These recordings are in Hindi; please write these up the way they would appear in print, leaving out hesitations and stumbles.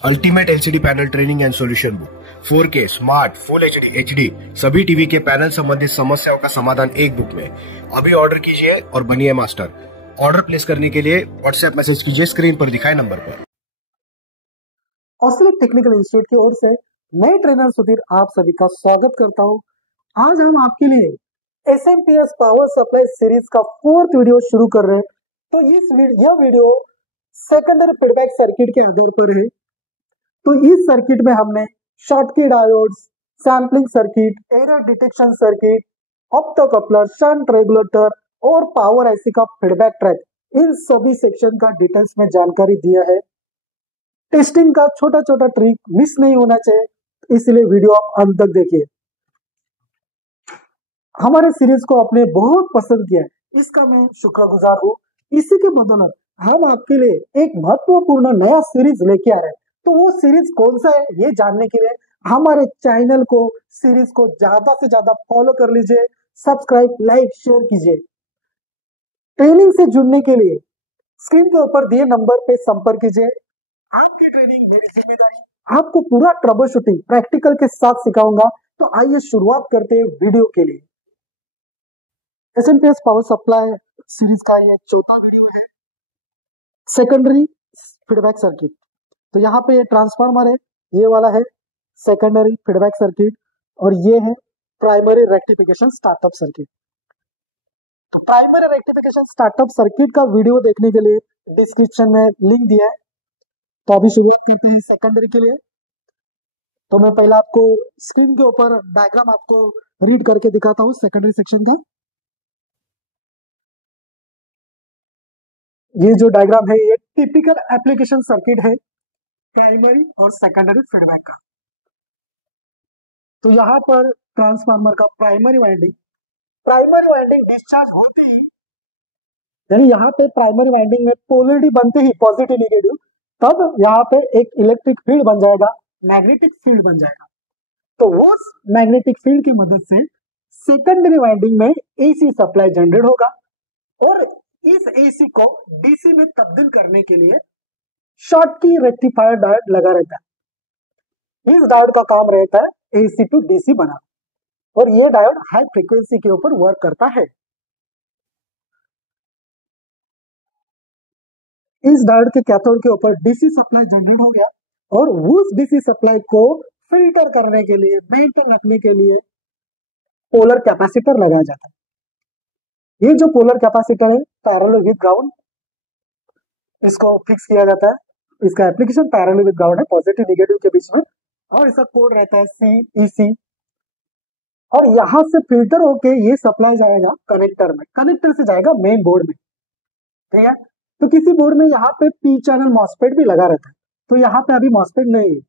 Ultimate LCD panel training and solution book 4K smart full HD सभी टीवी के पैनल संबंधित समस्याओं का समाधान एक बुक में। अभी ऑर्डर कीजिए और बनिए मास्टर। ऑर्डर प्लेस करने के लिए व्हाट्सएप मैसेज कीजिए स्क्रीन पर दिखाए नंबर पर। ऑस्ट्रेलिया टेक्निकल इंस्टीट्यूट की ओर से मैं ट्रेनर सुधीर आप सभी का स्वागत करता हूं। आज हम आपके लिए SMPS पावर सप्लाई सीरीज का 4th वीडियो शुरू कर रहे हैं। तो यह वीडियो सेकेंडरी फीडबैक सर्किट के आधार पर है। तो इस सर्किट में हमने Schottky diodes, sampling circuit, error detection circuit, optocoupler, shunt regulator और पावर आईसी का फीडबैक ट्रैक, इन सभी सेक्शन का डिटेल्स में जानकारी दिया है। टेस्टिंग का छोटा छोटा ट्रिक मिस नहीं होना चाहिए, इसलिए वीडियो आप अंत तक देखिए। हमारे सीरीज को आपने बहुत पसंद किया है, इसका मैं शुक्रगुजार हूँ। इसी के बदौलत हम आपके लिए एक महत्वपूर्ण नया सीरीज लेके आ रहे हैं। तो वो सीरीज कौन सा है ये जानने के लिए हमारे चैनल को, सीरीज को ज्यादा से ज्यादा फॉलो कर लीजिए, सब्सक्राइब, लाइक, शेयर कीजिए। ट्रेनिंग से जुड़ने के लिए स्क्रीन के ऊपर दिए नंबर पे संपर्क कीजिए। आपकी ट्रेनिंग मेरी जिम्मेदारी। आपको पूरा ट्रबल शूटिंग प्रैक्टिकल के साथ सिखाऊंगा। तो आइए शुरुआत करते हैं वीडियो के लिए। SMPS पावर सप्लाई सीरीज का ये चौथा वीडियो है, सेकेंडरी फीडबैक सर्किट। तो यहाँ पे ये ट्रांसफार्मर है, ये वाला है सेकेंडरी फीडबैक सर्किट और ये है प्राइमरी रेक्टिफिकेशन स्टार्टअप सर्किट। तो प्राइमरी रेक्टिफिकेशन स्टार्टअप सर्किट का वीडियो देखने के लिए डिस्क्रिप्शन में लिंक दिया है। तो अभी शुरुआत करते हैं सेकेंडरी के लिए। तो मैं पहले आपको स्क्रीन के ऊपर डायग्राम आपको रीड करके दिखाता हूँ सेकेंडरी सेक्शन का। ये जो डायग्राम है ये टिपिकल एप्लीकेशन सर्किट है प्राइमरी और सेकेंडरी फीडबैक का। तो यहाँ पर ट्रांसफार्मर का प्राइमरी वाइंडिंग डिस्चार्ज होती ही, यानी यहाँ पे प्राइमरी वाइंडिंग में पोलरिटी बनते ही पॉजिटिव नेगेटिव, तब यहाँ पे एक इलेक्ट्रिक फील्ड बन जाएगा, मैग्नेटिक फील्ड बन जाएगा। तो वो मैग्नेटिक फील्ड की मदद से सेकेंडरी वाइंडिंग में AC सप्लाई जनरेट होगा और इस AC को DC में तब्दील करने के लिए शॉटकी रेक्टिफायर डायोड लगा रहता है। इस डायोड का काम रहता है AC टू DC बना, और ये डायोड हाई फ्रीक्वेंसी के ऊपर वर्क करता है। इस डायोड के कैथोड के ऊपर DC सप्लाई जनरेट हो गया और उस DC सप्लाई को फिल्टर करने के लिए, मेंटेन रखने के लिए पोलर कैपेसिटर लगाया जाता है। ये जो पोलर कैपेसिटर है पैरेलल विद ग्राउंड, इसको फिक्स किया जाता है। इसका एप्लीकेशन पैरेलल विद ग्राउंड है, पॉजिटिव नेगेटिव के बीच में, और इसका कोड रहता है CEC। और यहां से फिल्टर होके ये सप्लाई जाएगा कनेक्टर में, कनेक्टर से जाएगा मेन बोर्ड में, ठीक है। तो किसी बोर्ड में यहाँ पे P चैनल मॉसफेट भी लगा रहता है, तो यहाँ पे अभी मॉसफेट नहीं है।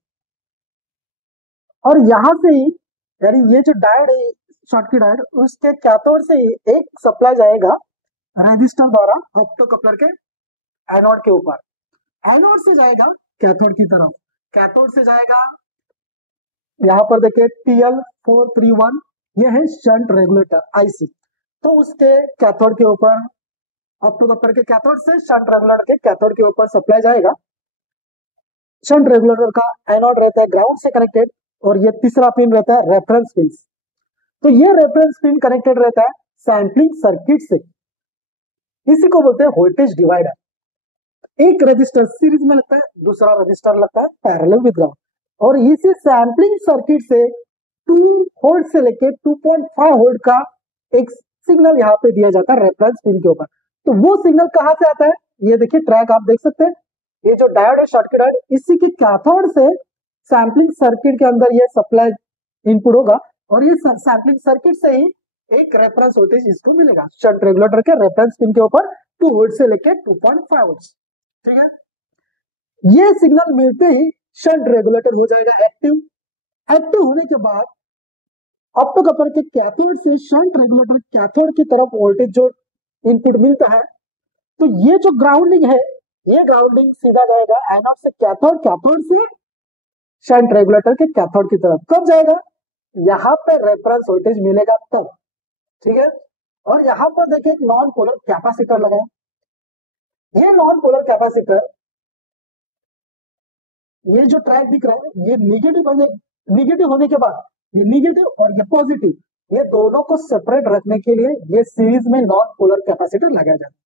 और यहाँ से ही, यानी ये जो डायोड है शॉटकी डायोड, उसके कैथोड से ही एक सप्लाई जाएगा रेजिस्टर द्वारा ऑप्टोकपलर के एनोड के ऊपर। एनोड से जाएगा कैथोड की तरफ, कैथोड से जाएगा, यहाँ पर देखिए TL431, ये है शंट रेगुलेटर IC। तो उसके कैथोड के ऊपर, ऑप्टोकपलर के कैथोड से शंट रेगुलेटर के कैथोड के ऊपर सप्लाई जाएगा। शंट रेगुलेटर का एनोड रहता है ग्राउंड से कनेक्टेड, और ये तीसरा पिन रहता है रेफरेंस पिन। तो ये रेफरेंस पिन कनेक्टेड रहता है सैंपलिंग सर्किट से, इसी को बोलते हैं वोल्टेज डिवाइडर। एक रजिस्टर सीरीज में लगता है, दूसरा रजिस्टर लगता है पैरेलल विद ग्राउंड, और इसी सैंपलिंग सर्किट से 2 वोल्ट से लेके 2.5 वोल्ट का एक सिग्नल यहाँ पे दिया जाता है रेफरेंस पिन के ऊपर। तो वो सिग्नल कहाँ से आता है, ये देखिए ट्रैक आप देख सकते हैं। ये जो डायोड है शॉटकी डायोड, इसी के कैथोड से सैंपलिंग सर्किट के अंदर ये सप्लाई इनपुट होगा, और ये सैंपलिंग सर्किट से ही एक रेफरेंस वोल्टेज इसको मिलेगा शंट रेगुलेटर के रेफरेंस पिन के ऊपर 2 वोल्ट से लेके 2.5 वोल्ट, ठीक है। ये सिग्नल मिलते ही शंट रेगुलेटर हो जाएगा एक्टिव। एक्टिव होने के बाद ऑप्टोकपलर के कैथोड से शंट रेगुलेटर कैथोड की तरफ वोल्टेज जो इनपुट मिलता है, तो ये जो ग्राउंडिंग है, ये ग्राउंडिंग सीधा जाएगा एनोड से कैथोड, कैथोड से शंट रेगुलेटर के कैथोड की तरफ। कब जाएगा, यहाँ पे रेफरेंस वोल्टेज मिलेगा तब, ठीक है। और यहाँ पर देखिए एक नॉन पोलर कैपेसिटर लगा है। ये नॉन पोलर कैपेसिटर ये जो ट्रैक दिख रहा है ये निगेटिव होने के बाद ये निगेटिव और ये पॉजिटिव, ये दोनों को सेपरेट रखने के लिए ये सीरीज में नॉन पोलर कैपेसिटर लगाया जाता है।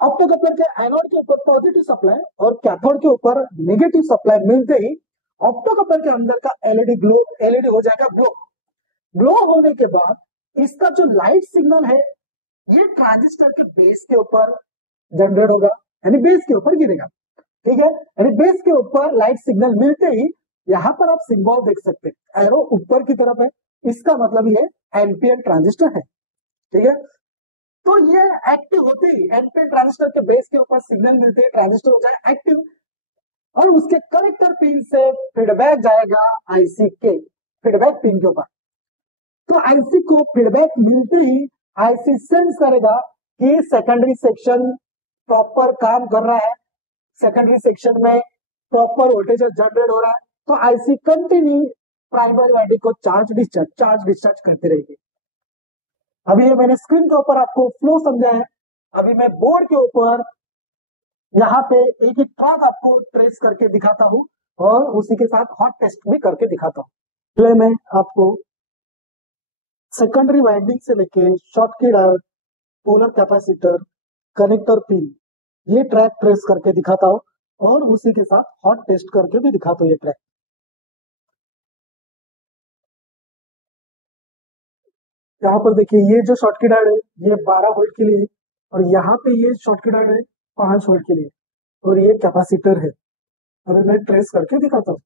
ऑप्टोकपलर के एनोड के ऊपर पॉजिटिव सप्लाई और कैथोड के ऊपर नेगेटिव सप्लाई मिलते ही ऑप्टोकपलर के अंदर का एलईडी हो जाएगा ग्लो होने के बाद इसका जो लाइट सिग्नल है ये ट्रांजिस्टर के बेस के ऊपर जनरेट होगा, यानी बेस के ऊपर गिरेगा। ठीक है, यानी बेस के ऊपर लाइट सिग्नल मिलते ही यहां पर आप सिंबल देख सकते हैं, एरो ऊपर की तरफ है, इसका मतलब ये एनपीएन ट्रांजिस्टर है। ठीक है, तो ये एक्टिव होते ही एनपीएन ट्रांजिस्टर के बेस के ऊपर सिग्नल मिलते ही ट्रांजिस्टर हो जाए एक्टिव और उसके कनेक्टर पिन से फीडबैक जाएगा आईसी के फीडबैक पिन के ऊपर। तो आईसी को फीडबैक मिलते ही आईसी सेंस करेगा कि सेकेंडरी सेक्शन प्रॉपर काम कर रहा है, सेकेंडरी सेक्शन में प्रॉपर वोल्टेज जनरेट हो रहा है, तो आईसी कंटिन्यू प्राइमरी वाइंडिंग को चार्ज डिस्चार्ज करती रहेगी। अभी ये मैंने स्क्रीन के ऊपर आपको फ्लो समझाया है, अभी मैं बोर्ड के ऊपर यहाँ पे एक एक ट्रैक आपको ट्रेस करके दिखाता हूँ और उसी के साथ हॉट टेस्ट भी करके दिखाता हूँ। पहले मैं आपको सेकेंडरी वाइंडिंग से लेके Schottky diode, polar capacitor, connector pin, ये ट्रैक ट्रेस करके दिखाता हूँ और उसी के साथ हॉट टेस्ट करके भी दिखाता हूँ ये ट्रैक। यहाँ पर देखिए ये जो शॉर्टकी डायोड है ये 12 वोल्ट के लिए और यहाँ पे ये शॉर्टकी डायोड है 5 वोल्ट के लिए और ये कैपेसिटर है। अभी मैं ट्रेस करके दिखाता हूँ।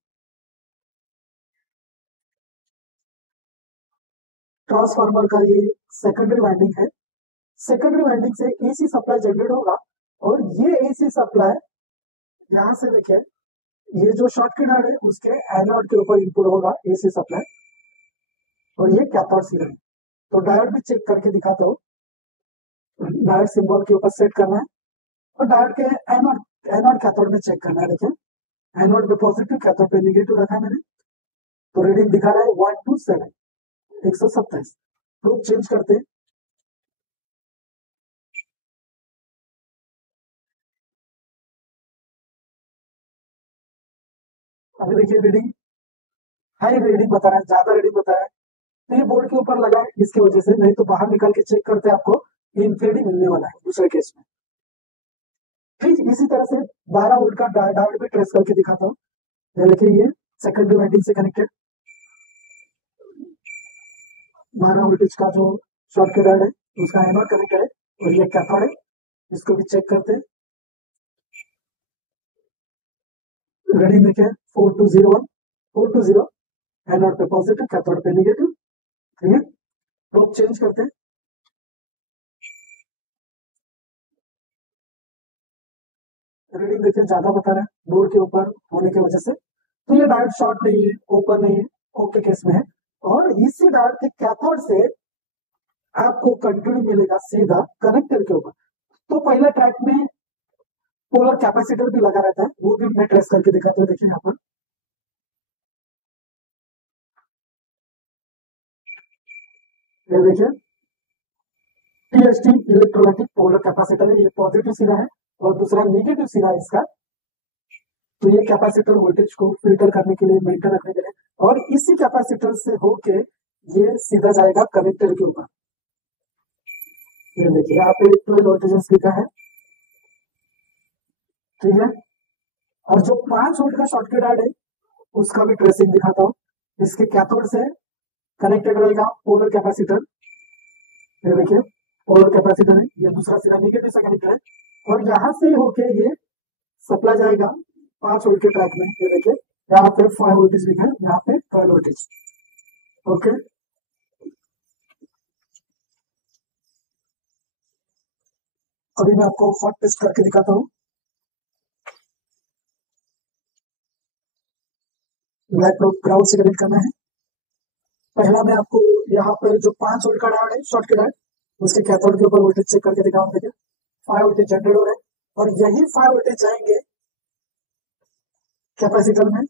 ट्रांसफार्मर का ये सेकेंडरी वाइंडिंग है, सेकेंडरी वाइंडिंग से एसी सप्लाई जनरेट होगा और ये एसी सप्लाई यहाँ से देखिए ये जो शॉर्टकी डायोड है उसके एनोड के ऊपर इनपुट होगा एसी सप्लाई और ये कैथोड सिग्नल। तो डायोड भी चेक करके दिखाता हूँ। डायोड सिंबल के ऊपर सेट करना है और डायोड के एनोड कैथोड में चेक करना है। देखिए एनोड पे पॉजिटिव, कैथोड पे नेगेटिव रखा है मैंने, तो रीडिंग दिखा रहा है 127 127। प्रूफ चेंज करते हैं। अभी देखिए रीडिंग हाई रीडिंग बता रहा है, ज्यादा रीडिंग बता रहा है, तो ये बोर्ड के ऊपर लगा है इसकी वजह से, नहीं तो बाहर निकाल के चेक करते आपको इंफिनिटी मिलने वाला है दूसरे केस में। ठीक इसी तरह से 12 वोल्ट का डायोड भी ट्रेस करके दिखाता हूँ। देखिए ये सेकेंडरी वाइंडिंग से कनेक्टेड 12 वोल्टेज का जो शॉर्टकी डायोड है उसका एनोड कनेक्टेड है और ये कैथोड है, इसको भी चेक करते हैं। रीडिंग देखिए 4201 420, एनोड पे पॉजिटिव, कैथोड पे नेगेटिव। ठीक है, प्रोब चेंज करते हैं। रीडिंग देखिए ज्यादा बता रहा है बोर्ड के ऊपर होने की वजह से, तो ये डायोड शॉर्ट नहीं है, ओपन नहीं है, ओके केस में है। और इसी डायोड के कैथोड से आपको कंटिन्यू मिलेगा सीधा कनेक्टर के ऊपर। तो पहला ट्रैक में पोलर कैपेसिटर भी लगा रहता है, वो भी मैं ट्रेस करके दिखाता हूँ। देखिए यहाँ पर ये देखिए टीएसटी इलेक्ट्रोलाइटिक पोलर कैपेसिटर है, ये पॉजिटिव सिरा है और दूसरा नेगेटिव सिरा है इसका। तो ये कैपेसिटर वोल्टेज को फिल्टर करने के लिए, मेंटेन रखने के लिए, और इसी कैपेसिटर से होके ये सीधा जाएगा कनेक्टर के ऊपर। ये देखिए यहाँ पे 12 वोल्टेज लिखा है। ठीक है, और जो 5 वोल्ट का शॉर्टकी डायोड है उसका भी ट्रेसिंग दिखाता हूँ। इसके कैथोड से कनेक्टेड रहेगा पोलर कैपेसिटर। ये देखिए पोलर कैपेसिटर है, ये दूसरा सिरा नेगेटिव से कनेक्टेड है और यहाँ से होके ये सप्लाई जाएगा 5 वोल्ट के ट्रैक में। ये देखिए यहाँ पे 5 वोल्टेज लिखा है, यहाँ पे 12 वोल्टेज। ओके, अभी मैं आपको हॉट टेस्ट करके दिखाता हूँ। ब्लैक ग्राउंड से कनेक्ट करना है। पहला मैं आपको यहाँ पर जो 5 वोल्ट का डायोड है शॉर्ट के डायोड, उसके कैथोड के ऊपर वोल्टेज चेक करके दिखाऊं। देखिए 5 वोल्टेज जनरेट हो रहे हैं और यही 5 वोल्टेज जाएंगे कैपेसिटर में,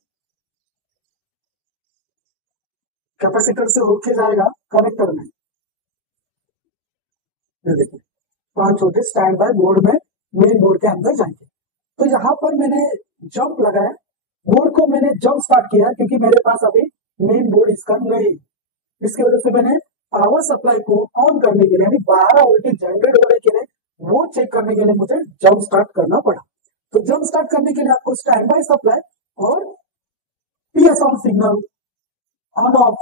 कैपेसिटर से होके जाएगा कनेक्टर में। ये देखिए 5 वोल्टेज स्टैंड बाय बोर्ड में मेन बोर्ड के अंदर जाएंगे। तो यहाँ पर मैंने जंप लगाया, बोर्ड को मैंने जंप स्टार्ट किया क्योंकि मेरे पास अभी मेन बोर्ड इसका नहीं, इसकी वजह से मैंने पावर सप्लाई को ऑन करने के लिए यानी 12 वोल्टेज जनरेट होने के लिए वो चेक करने के लिए मुझे जंप स्टार्ट करना पड़ा। तो जंप स्टार्ट करने के लिए आपको स्टैंड बाय सप्लाई और PS on signal, on off,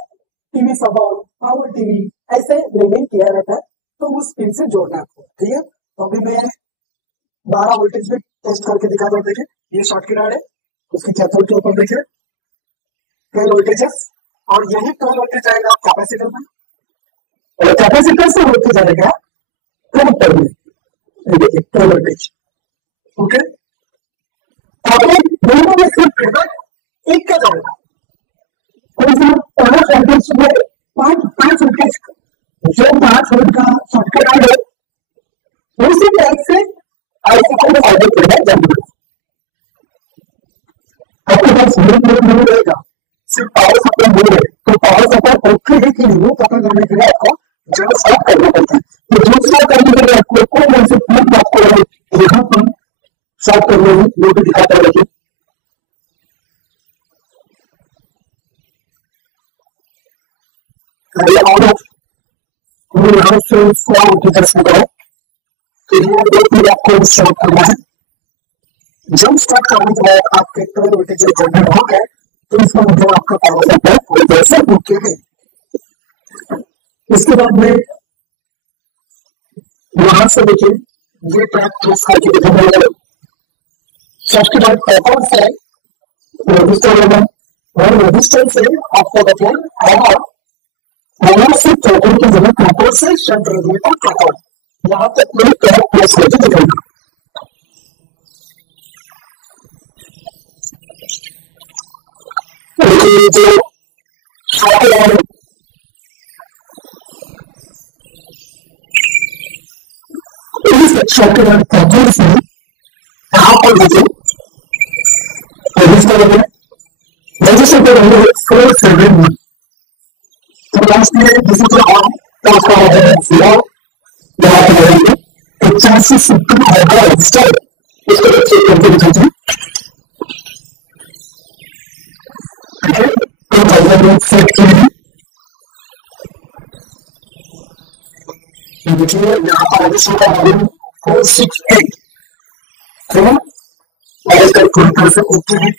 TV सब ऑन, पावर टीवी ऐसे रिमेन किया रहता है, तो उस पिन से जोड़ना है आपको। ठीक है, तो अभी मैं 12 वोल्टेज में टेस्ट करके दिखाता हूँ। देखिए ये शॉर्ट की रॉड है, उसकी कैथोड के ऊपर देखिए 12 वोल्टेजेस और यही 12 वोल्टेज आएगा कैपेसिटर में और कैपेसिटर से होते जाएगा कनेक्टर में। देखिए 12 वोल्टेज। ओके, दोनों में सिर्फ एक का जाएगा और इसमें 5 वोल्टेज में 5 वोल्टेज जो 5 वोल्ट का शॉर्टकट है उसी टाइप से आईसी को फायदा पड़ेगा। जब आपके पास नहीं रहेगा, सिर्फ पावर सप्लाई नहीं है, तो पावर सप्लाई ओके है कि नहीं वो पता करने के लिए आपको जब स्टार्ट करना पड़ता है। तो जब स्टार्ट करने के लिए आपको कौन से प्लग आपको यहाँ पर स्टार्ट करना है वो भी दिखाता है। यहाँ से आपको स्टार्ट करना है। जब स्टार्ट करने के बाद आपके 12 वोल्टेज जनरेट हो गए तो इसका मतलब आपका पावर सप्लाई जैसे ओके है। इसके बाद में यहां से देखिए ये ट्रैक ट्रेस करके दिखाने सबके बाद पैटर्न से रजिस्टर लेना और रजिस्टर से आपको बताया से कैथोड की जगह कैथोड से शंट रेडिएटर कैथोड यहाँ तक कोई ट्रैक ट्रेस करके दिखाएगा। जो शॉर्टकट कैथोड से यहाँ पर देखिए रजिस्टर में रजिस्टर पे रहेंगे 471 तो लास्ट में डिजिटल ऑन ट्रांसफर हो जाएगा यहाँ पे रहेंगे 8570 होगा रजिस्टर। इसको चेक करके दिखाते हैं। देखिए यहाँ पर रजिस्टर का वॉल्यूम 468 तो से ओके है।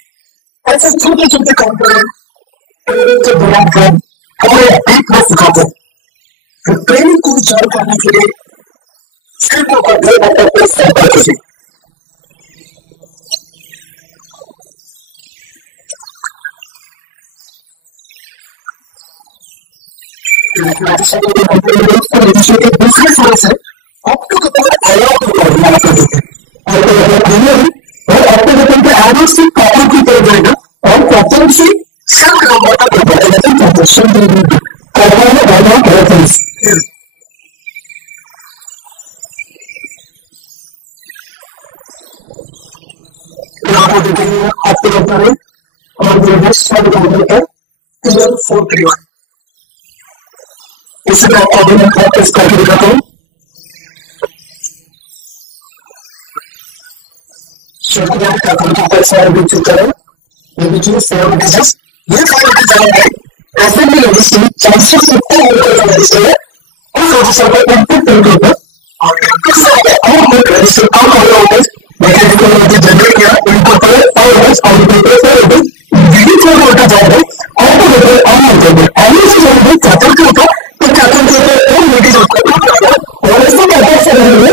ऐसे छोटे छोटे कंपोनेंट के दौरान हमें एक बार सिखाते हैं। ट्रेनिंग को चालू करने के लिए सिर्फ दूसरे सोर्स है ऑप्टो कपल आया कर देते हैं और ऑप्टो कपल के आगे से कॉपर की तरफ जाएगा और कॉपर से शंट नंबर का कॉपर में रेफरेंस यहाँ पर देखेंगे ऑप्टो कपल है और शंट नंबर है 431। इसे मैं ऑर्डिनेट टेस्ट करके दिखाता हूँ। शॉर्टकट का कंप्यूटर सारा भी चुका है। ये देखिए 4 डिजिट्स ये 4 डिजिट ऐसे भी रजिस्टर 470 वोल्ट का रजिस्टर है उस रजिस्टर पर इनपुट पिन के ऊपर और इनपुट से आउटपुट रजिस्टर कम हो रहा है। मैकेनिकल वोल्टेज जनरेट किया इनपुट पर और बस आउटपुट पर 4 वोल्ट यही 4 वोल्ट जाएगा आउटपुट पर ऑन हो जाएगा और इसे जाएगा कैथोड के ऊपर तो कैथोड के ऊपर और वोल्टेज होगा और ऐसे कैथोड से रहेंगे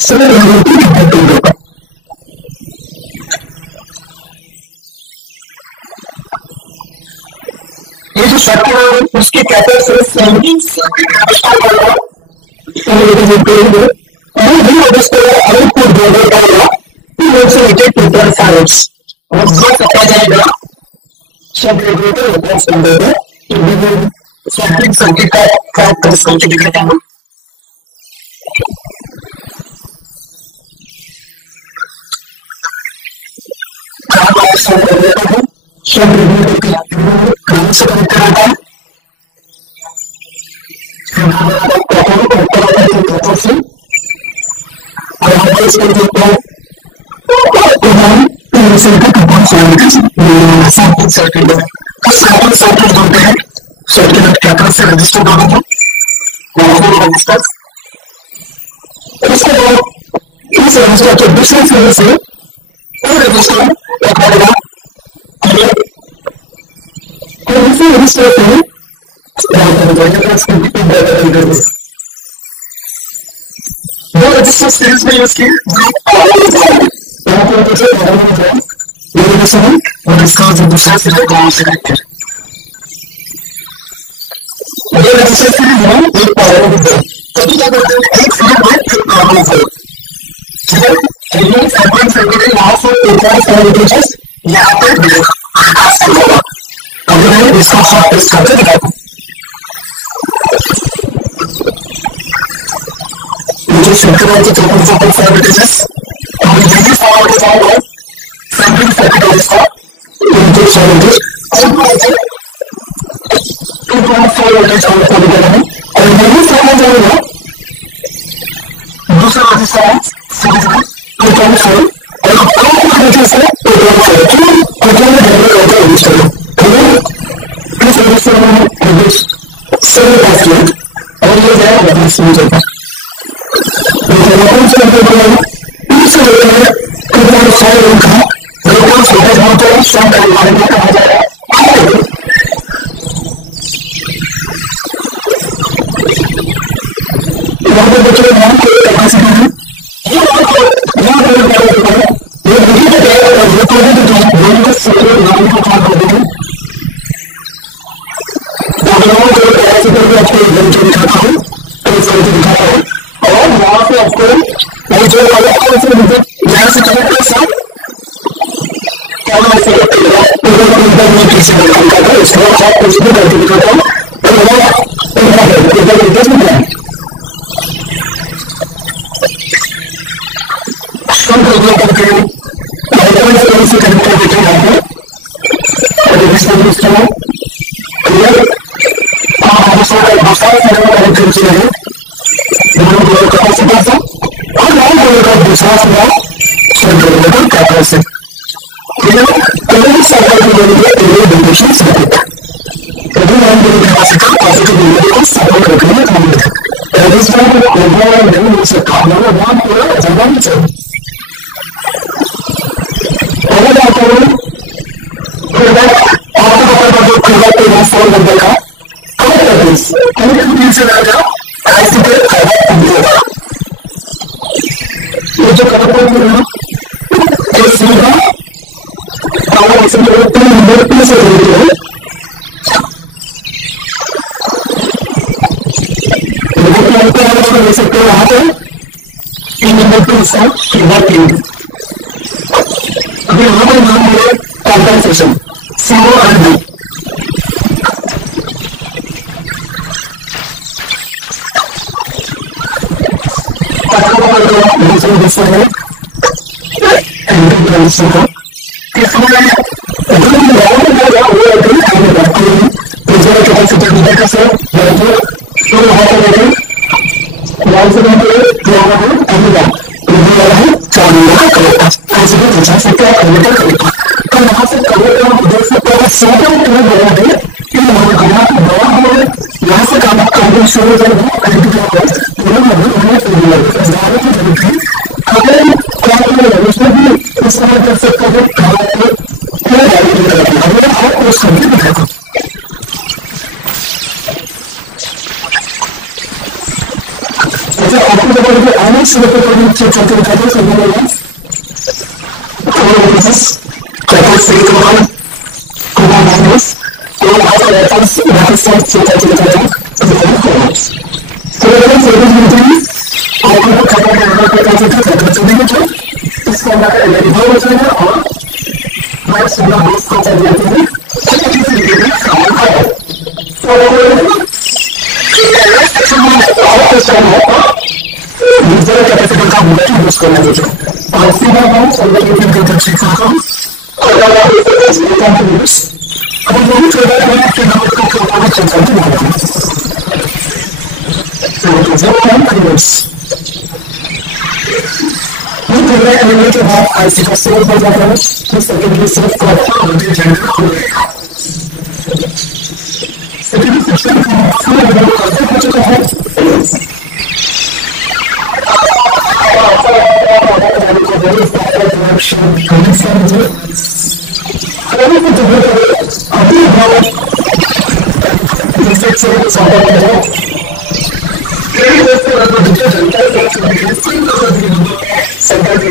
7 वोल्ट की कैथोड होगा। ये जो सर्किट है उसके कैथोड से 17 सर्किट रजिस्टर होगा और ये रजिस्टर आउटपुट जनरेट करेगा 2 वोल्ट से लेकर 2.5 वोल्ट और जो सप्लाई जाएगा शंट रेडिएटर रिप्लेस कर देगा। सर्किट का ट्रैक कर सर्किट दिखाता हूँ। शंट रेडिएटर से कनेक्ट कराता है और हम PLC का कंपाउंड सैंपल सर्किट है, तो सैंपल सर्किट बोलते हैं सर्किट कैपेसिटर से रजिस्टर बनेगा, रजिस्टर। उसके बाद इस रजिस्टर के दूसरे सिरे से रजिस्टर लगाएगा, और इसी रजिस्टर से दो रजिस्टर सीरीज में यूज किए, और इसका जो दूसरा सिरा ग्राउंड से कनेक्टेड। ये रजिस्टर सीरीज में एक पावर है, तभी क्या करते हैं एक सिरा में एक कॉमन है, ठीक है। ये सेगमेंट सर्किट है, यहाँ से एक और वोल्टेजेस यहाँ पे पास होगा। अब मैं इसका हॉट टेस्ट करके दिखाता हूँ। मुझे सर्किट है तो वोल्टेजेस और ये फॉरवर्ड हो जाएगा सैंपलिंग सर्किट है, इसका input voltage output 2.4 voltage output देगा, और ये फॉरवर्ड जाएगा दूसरा रजिस्टर सीरीज में 2.4 और आउटपुट वोल्टेज है 2.4 रजिस्टर है। इस रजिस्टर में वोल्टेज सेम पास और ये जाएगा रेफरेंस में जाएगा, रेफरेंस में जाएगा इस लेवल में 2.4 ओम का रेफरेंस वोल्टेज होता है, शॉर्ट एलिमेंट कहा जाएगा। यहाँ पे बच्चों ध्यान के कैपेसिटी है, ये नहीं तो क्या है, ये तो है जो वोल्टेज से लाइन को क्या कर देंगे। अगर मैं कैपेसिटर को आपको एक दिखाता हूँ, तो इसको दिखाता हूँ, और वहां से आपको वो जो वाला यहाँ से कनेक्ट कर सकते क्या मैं सेलेक्ट करेगा, इधर में पीछे काम करता है, इसको आप कुछ भी करके दिखाता हूँ, और वो इधर में है कम करके रेफरेंस से कनेक्ट कर देते हैं यहाँ पे, और इसमें क्लियर दूसरा कनेक्ट कर दिया है कैपेसिटर से, और का दूसरा सिरा सर्किट कैपेसिटर सर्किट के लिए derivation circuit capacitor positive voltage को सपोर्ट रखने में काम है। रजिस्टर को ओवरऑल नहीं मिल सकता, हमारा वहां पूरा जगह नहीं चाहिए। अगर आप जो खुला फोन नंबर का कनेक्ट से रहेगा, ऐसे के ये जो कनेक्ट ये सीधा पावर इसमें 3 नंबर से जोड़ते हैं, ले सकते हैं वहां पे 3 नंबर पे इसका सीधा 3। अभी यहाँ पर नाम है कॉम्पेंसेशन CORD, यहाँ से काम शुरू हो जाएगा। कर सकते हैं आपको जब आने से चलते दिखाते कैपेसिटर का यूज करना चाहिए और सीधा हम अब यही ट्रेडर है कि हम इसको कंट्रोल चलता है एनएमए के बाद आईसी का सेल हो जाता है, तो सेकेंडरी सेल जनरेट हो जाएगा। सेकेंडरी सेक्शन हो चुका है। अभी